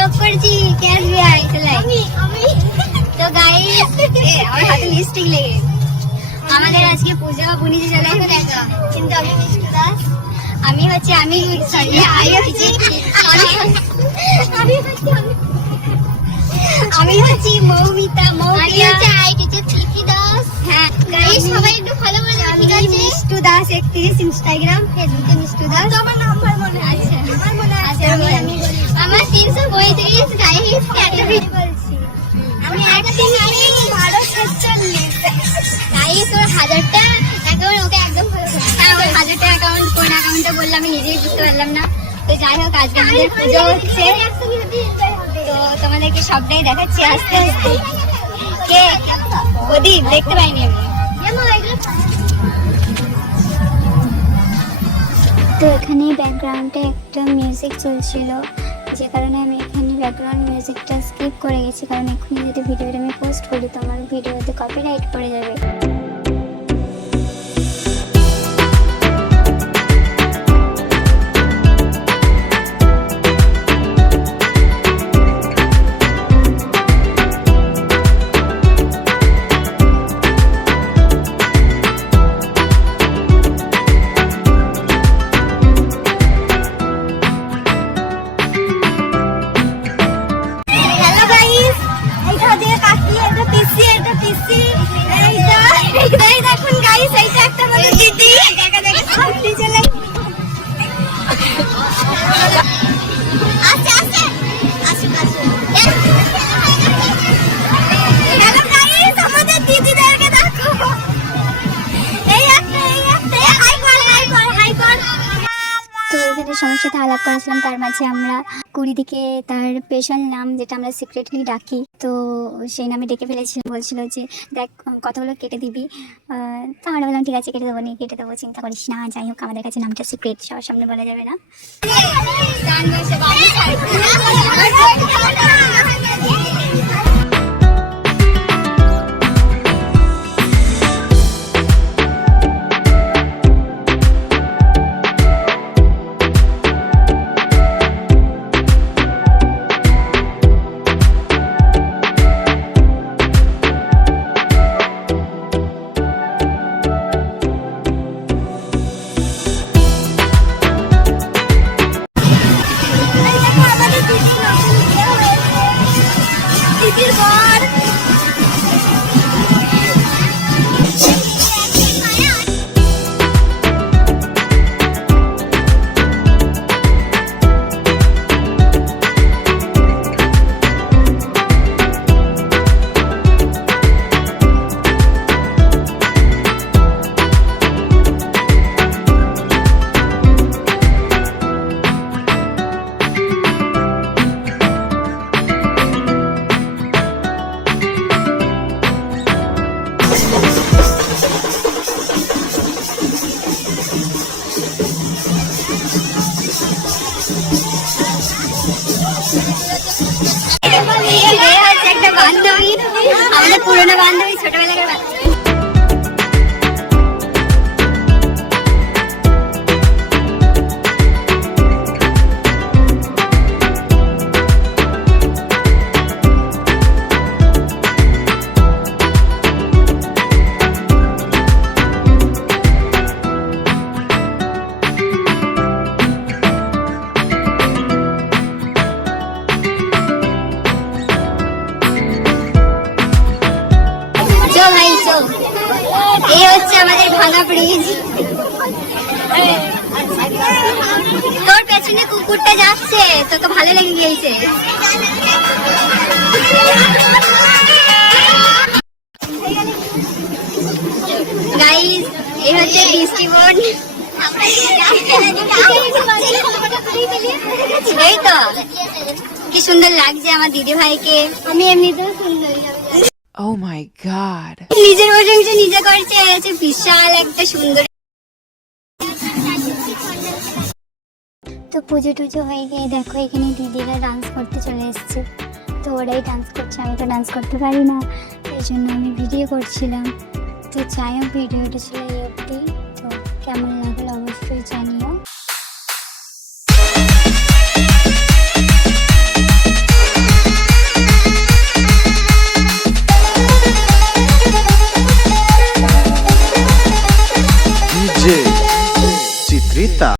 Blog করছি cash বিআই চলাই তো গাইস আমার হাতে লিপস্টিক লেগে আমাদের আজকে পূজা পুনিতে চলে আসবে দেখা কিন্তু আমি মিষ্টি দাস আমি হচ্ছে আমি সরি আমি হচ্ছি মৌমিতা আমি হচ্ছে আই টিচার প্রীতি দাস হ্যাঁ গাইস সবাই একটু ফলো করে দেবেন ঠিক আছে মিষ্টু দাস 31 ইনস্টাগ্রাম ফেসবুকে মিষ্টু দাস আমার নাম্বার মনে আছে আমার মনে আছে আমি আমার 335 গাইস ক্যাটাগরি বলছি আমি একটা আমি 1246 গাইস ওর 1000টা অ্যাকাউন্ট ওকে একদম ফলো করতে ওর 1000টা অ্যাকাউন্ট কোন অ্যাকাউন্টটা বললাম আমি নিজেই বুঝতে পারলাম না তো যাই হোক আজকে আমাদের পুজো হচ্ছে তো তোমাদেরকে সবটাই দেখাচ্ছি আস্তে আস্তে কে প্রদীপ দেখতে পাইনি আমি তো এখানে ব্যাকগ্রাউন্ডে একটা মিউজিক চলছিল যে কারণে আমি এখানে ব্যাকগ্রাউন্ড মিউজিকটা স্কিপ করে গেছি কারণ এক্ষুনি যদি ভিডিওটা আমি পোস্ট করি তো আমার ভিডিওতে কপিরাইট পড়ে যাবে সবার সাথে আলাপ করেছিলাম তার মাঝে আমরা কুড়িদিকে তার স্পেশাল নাম যেটা আমরা সিক্রেটলি ডাকি তো সেই নামে ডেকে ফেলেছিল বলছিল যে দেখ কতগুলো কেটে দিবি তো আমরা বললাম ঠিক আছে কেটে দেবো নি কেটে দেবো চিন্তা করিস না যাই হোক আমাদের কাছে নামটা সিক্রেট সবার সামনে বলা যাবে না একটা বান্ধবী আমাদের পুরোনো বান্ধবী ছোটবেলাকার বাচ্চা এই হচ্ছে আমাদের ভাঙা ব্রিজ তোর পেছনে কুকুরটা যাচ্ছে তোকে ভালো লেগে গিয়েছে গাইস এই হচ্ছে বৃষ্টি বোন এই তো কি সুন্দর লাগছে আমার দিদি ভাইকে আমি এমনিতেও সুন্দর Oh my god. নিজের প্রশংসা নিজে করছে আছে বিশাল একটা সুন্দর তো পুজো টুজো হয়ে গিয়ে দেখো এখানে দিদিরা ডান্স করতে চলে এসেছে তো ওরাই ডান্স করছে আমি তো ডান্স করতে পারি না এই জন্য আমি ভিডিও করছিলাম তো যাই হোক ভিডিওটা ছিল এই অবধি তো কেমন লাগলো অবশ্যই জানিও রিতা